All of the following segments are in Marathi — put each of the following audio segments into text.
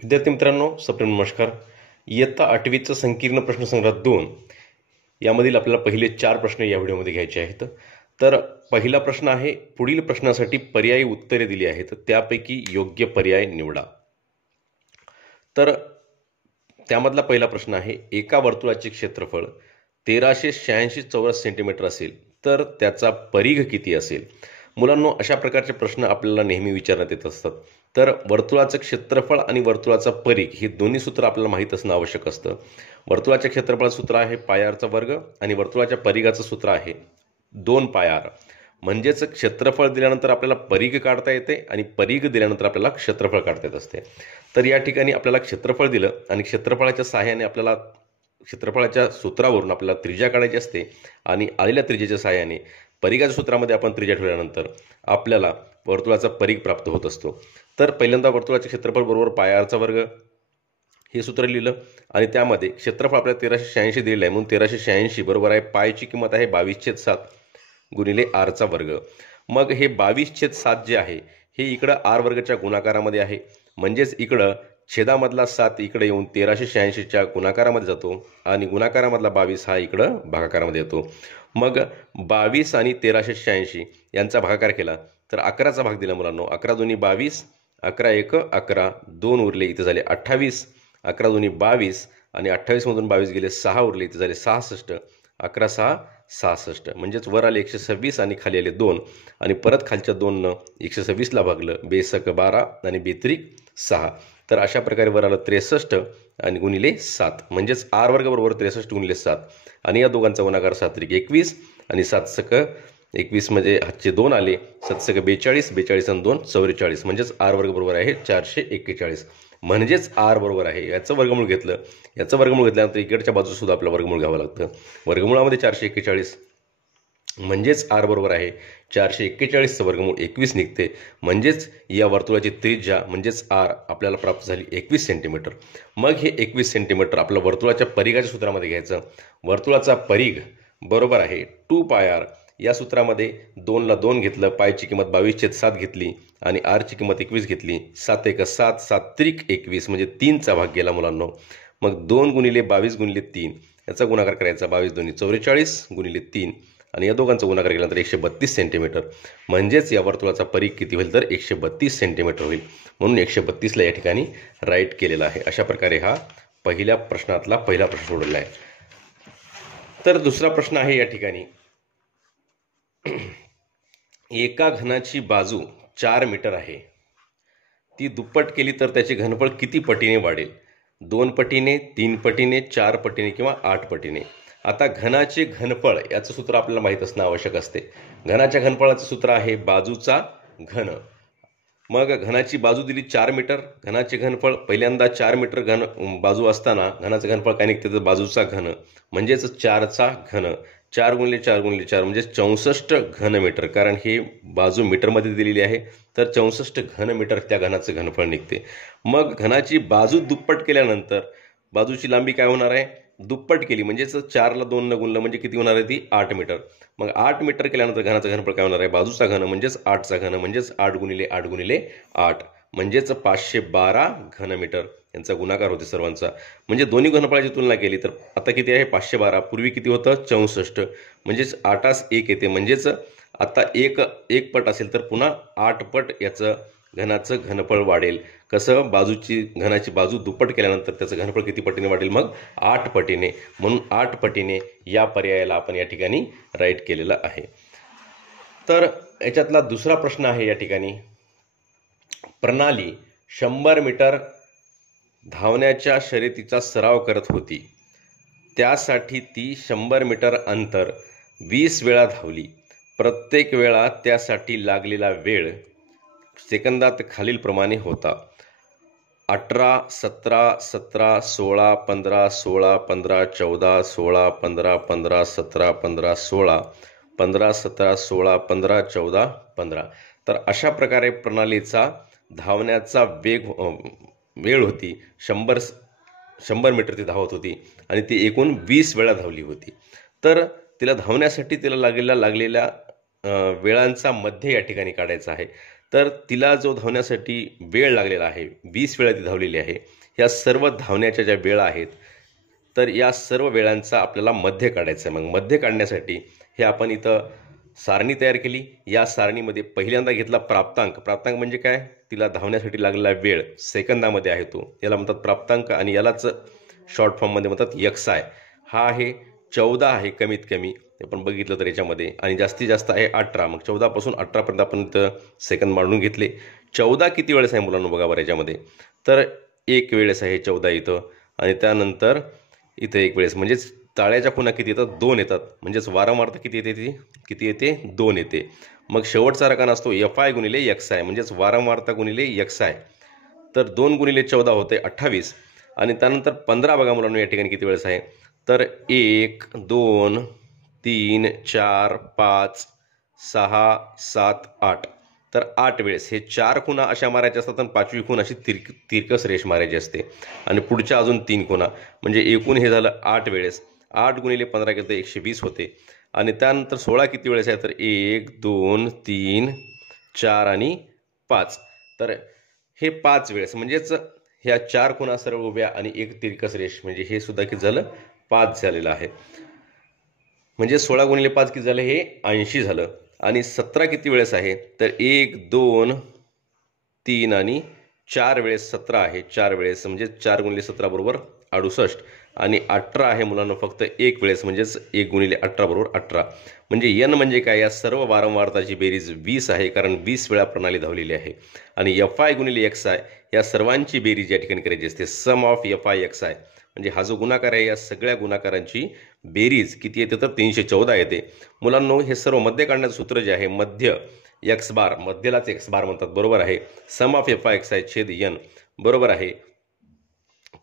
विद्यार्थी मित्रांनो, सप्रेम नमस्कार. इयत्ता 8वीचा संकीर्ण प्रश्नसंग्रह 2 यामधील आपल्याला पहिले 4 प्रश्न या व्हिडिओमध्ये घ्यायचे आहेत. तर पहिला प्रश्न आहे, पुढील प्रश्नासाठी पर्यायी उत्तरे दिली आहेत, त्यापैकी योग्य पर्याय निवडा. तर त्यामधला पहिला प्रश्न आहे, एका वर्तुळाचे क्षेत्रफळ 1386 चौरस सेंटीमीटर असेल तर त्याचा परिघ किती असेल. मुलांनो, अशा प्रकारचे प्रश्न आपल्याला नेहमी विचारण्यात येत असतात. तर वर्तुळाचं क्षेत्रफळ आणि वर्तुळाचा परिघ ही दोन्ही सूत्र आपल्याला माहीत असणं आवश्यक असतं. वर्तुळाच्या क्षेत्रफळाचं सूत्र आहे पाय वर्ग आणि वर्तुळाच्या परिघाचं सूत्र आहे 2 पाय. म्हणजेच क्षेत्रफळ दिल्यानंतर आपल्याला परिघ काढता येते आणि परिघ दिल्यानंतर आपल्याला क्षेत्रफळ काढता येत असते. तर या ठिकाणी आपल्याला क्षेत्रफळ दिलं आणि क्षेत्रफळाच्या सहाय्याने आपल्याला क्षेत्रफळाच्या सूत्रावरून आपल्याला त्रिज्या काढायची असते आणि आलेल्या त्रिज्येच्या सहाय्याने परिघाच्या सूत्रामध्ये आपण त्रिज्या ठेवल्यानंतर आपल्याला वर्तुळाचा परिघ प्राप्त होत असतो. तर पहिल्यांदा वर्तुळाचे क्षेत्रफळ बरोबर पाय वर्ग हे सूत्र लिहिलं आणि त्यामध्ये क्षेत्रफळ आपल्याला 1386 दिलेलं आहे, म्हणून 1386 बरोबर आहे पायची किंमत आहे 22/7 गुणिले आरचा वर्ग. मग हे 22/7 जे आहे हे इकडं आर वर्गच्या गुणाकारामध्ये आहे, म्हणजेच इकडं छेदामधला 7 इकडे येऊन 1386च्या गुणाकारामध्ये जातो आणि गुणाकारामधला 22 हा इकडं भागाकारामध्ये येतो. मग 22 आणि 1386 यांचा भागाकार केला तर 11चा भाग दिला मुलांनो. 11 दूनी 22, 11 एक 11, 2 उरले इथे झाले 28, 11 दूनी 22 आणि 28 मधून 22 गेले 6 उरले इथे झाले 66, 11 6 66. म्हणजेच वर आले 126 आणि खाली आले 2 आणि परत खालच्या 2 126ला भागलं, बेसक 12 आणि बेत्रिक 6. तर अशा प्रकारे वर आलं 63 आणि गुणिले 7, म्हणजेच आर वर्ग बरोबर 63 गुणिले 7 आणि या दोघांचा गुणाकार 7 21 आणि 7 सक 21 म्हणजे हातचे 2 आले, 7 सक 42, 42 आणि 2 44, म्हणजेच आर वर्ग बरोबर आहे 441. म्हणजेच आर बरोबर आहे, याचं वर्गमूळ घेतलं, याचं वर्गमूळ घेतल्यानंतर इकडच्या बाजूला सुद्धा आपलं वर्गमूळ घ्यावं लागतं. वर्गमूळामध्ये 441 म्हणजेच आर बरोबर आहे 441चं वर्गमूळ 21 निघते. म्हणजेच या वर्तुळाची त्रिज्या म्हणजेच आर आपल्याला प्राप्त झाली 21 सेंटीमीटर. मग हे 21 सेंटीमीटर आपल्या वर्तुळाच्या परिघाच्या सूत्रामध्ये घ्यायचं. वर्तुळाचा परिघ बरोबर आहे 2 पाय आर. या सूत्रामध्ये 2ला 2 घेतलं, पायची किंमत 22/7 घेतली आणि आरची किंमत 21 घेतली. 7 एक 7, 7 त्रिक 21 म्हणजे 3चा भाग गेला मुलांनो. मग 2 गुणिले 22 गुणिले 3 याचा गुणाकार करायचा. 22 दोन्ही 44 गुणिले 3 आणि या दोघांचा गुणाकार केल्यानंतर 132 सेंटीमीटर. म्हणजेच या वर्तुळाचा परिघ किती होईल तर 132 सेंटीमीटर होईल. म्हणून 132ला या ठिकाणी राईट केलेला आहे. अशा प्रकारे हा पहिल्या प्रश्नातला पहिला प्रश्न सोडवला आहे. तर दुसरा प्रश्न आहे या ठिकाणी, एका घनाची बाजू 4 मीटर आहे, ती दुप्पट केली तर त्याचे घनफळ किती पटीने वाढेल. 2 पटीने, 3 पटीने, 4 पटीने किंवा 8 पटीने. आता घनाचे घनफळ याचं सूत्र आपल्याला माहीत असणं आवश्यक असते. घनाच्या घनफळाचं सूत्र आहे बाजूचा घन. मग घनाची बाजू दिली 4 मीटर, घनाचे घनफळ पहिल्यांदा 4 मीटर घन बाजू असताना घनाचं घनफळ काय निघते तर बाजूचा घन म्हणजेच 4चा घन. 4 गुणिले 4 गुणिले 4 म्हणजे 64 घनमीटर. कारण हे बाजू मीटरमध्ये दिलेली आहे तर 64 घनमीटर त्या घनाचं घनफळ निघते. मग घनाची बाजू दुप्पट केल्यानंतर बाजूची लांबी काय होणार आहे, दुप्पट केली म्हणजेच 4ला 2 गुणलं म्हणजे किती होणार आहे ती 8 मीटर. मग 8 मीटर केल्यानंतर घनाचं घनफळ काय होणार आहे, बाजूचा घन म्हणजेच 8चा घन म्हणजेच 8 गुणिले 8 गुणिले 8 म्हणजेच 512 घनमीटर. यांचा गुणाकार होते सर्वांचा. म्हणजे दोन्ही घनफळाची तुलना केली तर आता किती आहे 512, पूर्वी किती होतं 64, म्हणजेच 8 1 येते. म्हणजेच आता एक पट असेल तर पुन्हा 8 पट याचं घनाचं घनफळ वाढेल. कसं, घनाची बाजू दुप्पट केल्यानंतर त्याचं घनफळ किती पटीने वाढेल, मग 8 पटीने. म्हणून 8 पटीने या पर्यायाला आपण या ठिकाणी राईट केलेलं आहे. तर याच्यातला दुसरा प्रश्न आहे या ठिकाणी, प्रणाली 100 मीटर धावण्याच्या शर्यतीचा सराव करत होती. त्यासाठी ती 100 मीटर अंतर 20 वेळा धावली. प्रत्येक वेळा त्यासाठी लागलेला वेळ सेकंदात खालीलप्रमाणे होता: 18, 17, 17, 16, 15, 16, 15, 14, 16, 15, 15, 17, 15, 16, 15, 17, 16, 15, 14, 15. तर अशा प्रकारे प्रणालीचा धावण्याचा वेळ होती 100 मीटर ती धावत होती आणि ती एकूण 20 वेळा धावली होती. तर तिला धावण्यासाठी तिला लागलेल्या वेळांचा मध्य या ठिकाणी काढायचा आहे. तर तिला जो धावण्यासाठी वेळ लागलेला आहे 20 वेळा ती धावलेली आहे. या सर्व धावण्याच्या ज्या वेळा आहेत तर या सर्व वेळांचा आपल्याला मध्य काढायचं आहे. मग मध्य काढण्यासाठी हे आपण इथं सारणी तयार केली. या सारणीमध्ये पहिल्यांदा घेतला प्राप्तांक. प्राप्तांक म्हणजे काय? तिला धावण्यासाठी लागलेला वेळ सेकंदामध्ये आहे तो, याला म्हणतात प्राप्तांक. आणि यालाच शॉर्ट फॉर्ममध्ये म्हणतात XI. हा आहे 14 आहे कमीत कमी, आपण बघितलं तर याच्यामध्ये, आणि जास्तीत जास्त आहे 18. मग 14 पासून 18 पर्यंत आपण इथं सेकंद मांडून घेतले. 14 किती वेळेस आहे मुलांना बघा बरं याच्यामध्ये, तर एक वेळेस आहे 14 इथं, आणि त्यानंतर इथं एक वेळेस, म्हणजेच टाळ्याच्या खुणा किती येतात? 2 येतात. म्हणजेच वारंवारता किती येते? ती किती येते? 2 येते. मग शेवटचा रकाना असतो FI गुणिले XI, म्हणजेच वारंवारता गुणिले XI. तर 2 गुणिले 14 होते 28. आणि त्यानंतर 15 बघा मुलांना या ठिकाणी किती वेळेस आहे, तर 1 2 3 4 5 6 7 8. तर 8 वेळेस हे 4 खुणा अशा मारायच्या असतात आणि 5वी खूण अशी तिरकस रेष मारायची असते, आणि पुढच्या अजून 3 खुणा, म्हणजे एकूण हे झालं 8 वेळेस. 8 गुणिले 15 केलं तर 120 होते. आणि त्यानंतर 16 किती वेळेस आहे, तर 1 2 3 4 आणि 5. तर हे 5 वेळेस, म्हणजेच ह्या 4 खुणा सरळ उभ्या आणि एक तिरकस रेष, म्हणजे हे सुद्धा किती झालं? 5 झालेलं आहे. म्हणजे 16 गुणिले 5 किती झालं? हे 80 झालं. आणि 17 किती वेळेस आहे, तर 1 2 3 आणि 4 वेळेस 17 आहे. 4 वेळेस, म्हणजे 4 गुणिले 17 बरोबर 68. आणि 18 आहे मुलांना फक्त एक वेळेस, म्हणजेच 1 गुणिले 18 बरोबर 18. म्हणजे N म्हणजे काय? या सर्व वारंवारताची बेरीज 20 आहे, कारण 20 वेळा प्रणाली धावलेली आहे. आणि FI गुणिले XI या सर्वांची बेरीज या ठिकाणी करायची असते. सम ऑफ FI XI, म्हणजे हा जो गुणाकार आहे या सगळ्या गुणाकारांची बेरीज किती येते, तर 314 येते. मुलांनो, हे सर्व मध्य काढण्याचं सूत्र जे आहे, मध्य X बार, मध्यलाच X बार म्हणतात, बरोबर आहे. सम ऑफ FI XI छेद N बरोबर आहे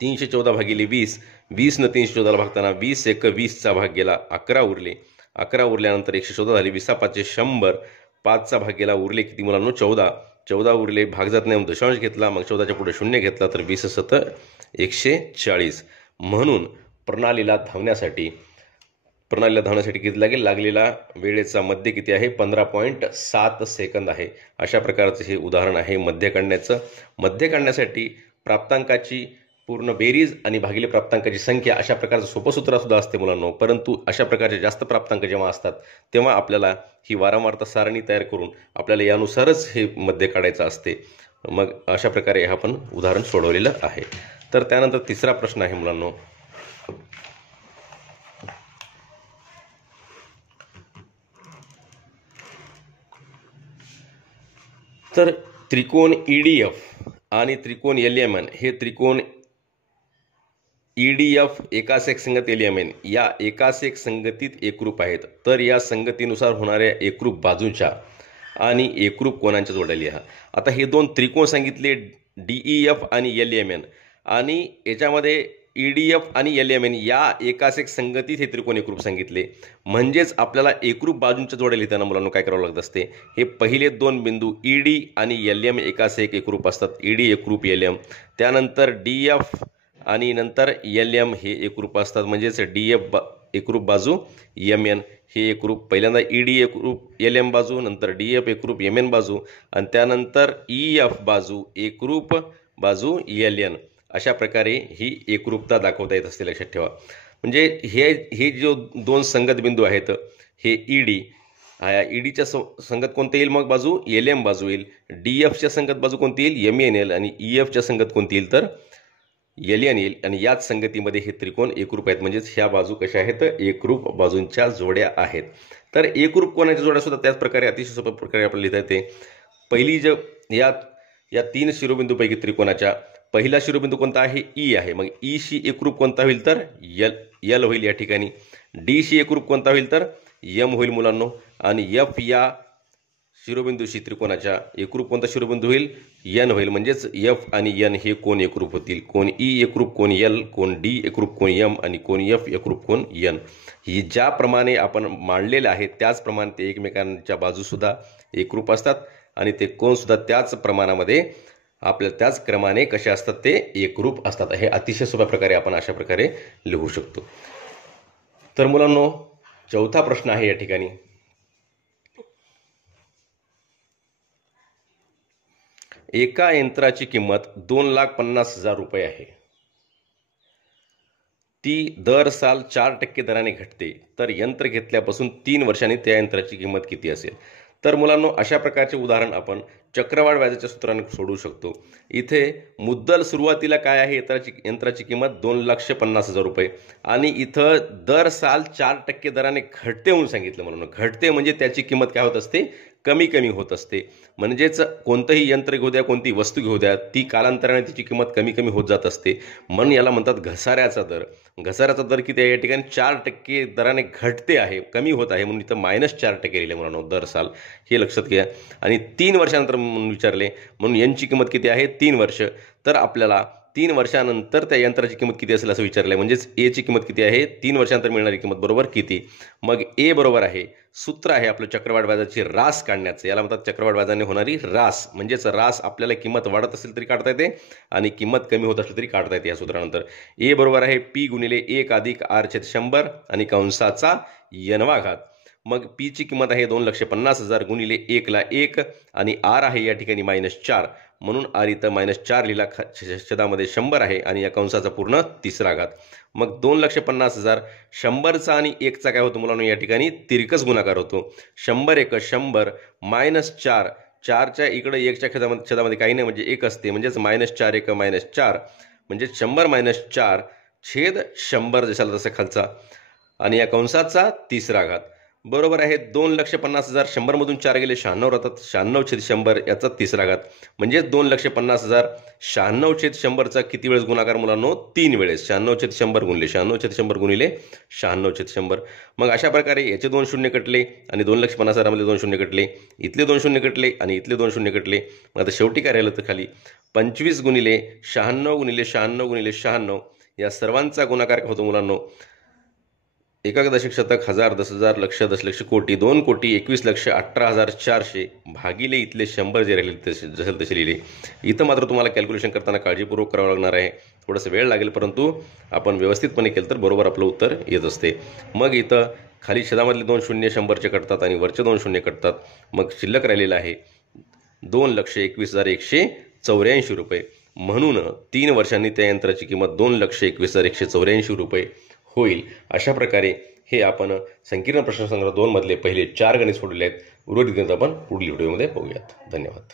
314 भागिले 20. 20 न 314 भागताना 20 एक 20चा भाग गेला, 11 उरले. 11 उरल्यानंतर 114 झाले. 20 5 100. 5चा भाग गेला, उरले किती मुलांनो? 14. 14 उरले, भाग जात नाही, दशांश घेतला, मग 14च्या पुढे 0 घेतला, तर 20 7 140. म्हणून प्रणालीला धावण्यासाठी किती लागेल? लागलेला वेळेचा मध्य किती आहे? 15.7 सेकंद आहे. अशा प्रकारचं हे उदाहरण आहे मध्य काढण्याचं. मध्य काढण्यासाठी प्राप्तांकाची पूर्ण बेरीज आणि भागिले प्राप्तांकाची संख्या, अशा प्रकारचं सोपं सूत्र सुद्धा असते मुलांनो. परंतु अशा प्रकारचे जास्त प्राप्तांक जेव्हा असतात तेव्हा आपल्याला ही वारंवारता सारणी तयार करून आपल्याला यानुसारच हे मध्य काढायचं असते. मग अशा प्रकारे हे आपण उदाहरण सोडवलेलं आहे. तर त्यानंतर तिसरा प्रश्न आहे मुलांनो, तर त्रिकोण EDF आणि त्रिकोण LMN, हे त्रिकोण EDF एकास एक संगत LMN या एकास एक संगतीत एकरूप आहेत. तर या संगतीनुसार होणाऱ्या एकरूप बाजूंच्या आणि एकरूप कोणांच्या जोड्या लिहा. आता हे दोन त्रिकोण सांगितले DEF आणि LMN, आणि याच्यामध्ये EDF आणि LMN या एकास एक संगतीत हे त्रिकोण एकरूप सांगितले. म्हणजेच आपल्याला एकरूप बाजूंच्या जोड्या लिहिताना मुलांना काय करावं लागत असते, हे पहिले दोन बिंदू ED आणि LM एकास एक एकरूप असतात. ED एकरूप LM, त्यानंतर DF आणि नंतर LM हे एकरूप असतात. म्हणजेच DF एकरूप बाजू MN हे एकरूप, पहिल्यांदा ED एकरूप LM बाजू, नंतर DF एकरूप MN बाजू, आणि त्यानंतर EF बाजू एकरूप बाजू LN. अशा प्रकारे ही एकरूपता दाखवता येत असते, लक्षात ठेवा. म्हणजे हे जो दोन संगत बिंदू आहेत, हे ED, EDच्या संगत कोणते येईल? मग बाजू LM बाजू येईल. DFच्या संगत बाजू कोणती येईल? MN येईल. आणि EFच्या संगत कोणती येईल? तर LN येईल. आणि याच संगतीमध्ये हे त्रिकोण एकरूप आहेत. म्हणजेच ह्या बाजू कशा आहेत? एकरूप बाजूंच्या जोड्या आहेत. तर एकरूप कोणाच्या जोड्या सुद्धा त्याच प्रकारे अतिशय सोप्या प्रकारे आपल्याला लिहिता येते. पहिली या तीन शिरोबिंदूपैकी त्रिकोणाच्या पहिला शिरोबिंदू कोणता आहे? E आहे. मग E शी एकरूप कोणता होईल? तर L होईल या ठिकाणी. D शी एकरूप कोणता होईल? तर M होईल मुलांनो. आणि F या शिरोबिंदूशी त्रिकोणाच्या एकरूप कोणता शिरोबिंदू होईल? N होईल. म्हणजेच F आणि N हे कोण एकरूप होतील? कोण E एकरूप कोण L, कोण D एकरूप कोण M, आणि कोण F एकरूप कोण N. ही ज्याप्रमाणे आपण मांडलेले आहे त्याचप्रमाणे ते एकमेकांच्या बाजूसुद्धा एकरूप असतात, आणि ते कोण सुद्धा त्याच प्रमाणामध्ये आपल्या त्याच क्रमाने कसे असतात? ते एकरूप असतात. हे अतिशय सोप्या प्रकारे आपण अशा प्रकारे लिहू शकतो. तर मुलांनो, चौथा प्रश्न आहे या ठिकाणी, एका यंत्राची किंमत 2,50,000 रुपये आहे. ती दर साल 4% दराने घटते, तर यंत्र घेतल्यापासून 3 वर्षांनी त्या यंत्राची किंमत किती असेल? तर मुलांनो, अशा प्रकारचे उदाहरण आपण चक्रवाढ व्याजाच्या सूत्राने सोडवू शकतो. इथे मुद्दल सुरुवातीला काय आहे? यंत्राची किंमत 2,50,000 रुपये आणि इथं दर साल 4% दराने घटते म्हणून सांगितलं. म्हणून घटते म्हणजे त्याची किंमत काय होत असते? कमी कमी होत असते. म्हणजेच कोणतंही यंत्र घेऊ द्या, कोणती वस्तू घेऊ द्या, ती कालांतराने तिची किंमत कमी कमी होत जात असते. म्हणून याला म्हणतात घसाऱ्याचा दर. घसाऱ्याचा दर किती आहे? या ठिकाणी 4% दराने घटते आहे, कमी होत आहे, म्हणून इथं -4% लिहिले म्हणून दर साल. हे लक्षात घ्या. आणि 3 वर्षानंतर म्हणून विचारले, म्हणून यांची किंमत किती आहे? 3 वर्ष. तर आपल्याला 3 वर्षानंतर त्या यंत्राची किंमत किती असेल असं विचारलं आहे. म्हणजेच एची किंमत किती आहे? 3 वर्षानंतर मिळणारी किंमत बरोबर किती? मग ए बरोबर आहे, सूत्र आहे आपलं चक्रवाढ व्याजाची रास काढण्याचं. याला म्हणतात चक्रवाढ व्याजाने होणारी रास. म्हणजेच रास आपल्याला किंमत वाढत असेल तरी काढता येते आणि किंमत कमी होत असली तरी काढता येते या सूत्रानंतर. ए बरोबर आहे पी गुणिले 1 अधिक r/100 आणि कंसाचा n वा घात. मग पी ची किंमत आहे 2,50,000 गुणिले 1 आणि आर आहे या ठिकाणी -4, म्हणून आर इथं -4 लिहिला. छेदामध्ये 100 आहे आणि या कंसाचा पूर्ण 3रा घात. मग 2,50,000 100चा आणि 1चा काय होतो मुलांनो? या ठिकाणी तिरकस गुणाकार होतो. 100 × 100 -4. 4च्या इकडे 1च्या छेदामध्ये काही नाही म्हणजे 1 असते. म्हणजेच -4 × -4 म्हणजे 100 - 4 छेद 100 जशाला तसा खालचा आणि या कंसाचा 3रा घात. बरोबर आहे. 2,50,000 100मधून 4 गेले 96 राहतात. 96/100 याचा 3रा घात. म्हणजे 2,50,000 96/100चा किती वेळेस गुणाकार मुलांनो? 3 वेळेस. 96/100 गुणिले 96/100 गुणिले 96/100. मग अशा प्रकारे याचे 2 शून्य कटले आणि 2,50,000 मध्ये 2 शून्य कटले, इथले 2 शून्य कटले आणि इथले 2 शून्य कटले. मग आता शेवटी काय राहिलं तर खाली 25 गुणिले 96 गुणिले 96 गुणिले 96 या सर्वांचा गुणाकार काय होतो मुलांनो? एकक दशक शतक हजार दशहजार लक्ष दशलक्ष कोटी 2,21,18,400 भागिले इथले 100 जे राहिले जसे तसे लिहिले. इथं मात्र तुम्हाला कॅल्क्युलेशन करताना काळजीपूर्वक करावं लागणार आहे. थोडंसं वेळ लागेल, परंतु आपण व्यवस्थितपणे केलं तर बरोबर आपलं उत्तर येत असते. मग इथं खाली छेदामधले 2 शून्य 100चे कटतात आणि वरचे 2 शून्य कटतात. मग शिल्लक राहिलेलं आहे 2,21,184 रुपये. म्हणून 3 वर्षांनी त्या यंत्राची किंमत 2,21,184 रुपये होईल. अशा प्रकारे हे आपण संकीर्ण प्रश्नसंग्रह 2 मधले पहिले 4 गणित सोडवले आहेत. उर्वरित गणित आपण पुढील व्हिडिओमध्ये बघूयात. धन्यवाद.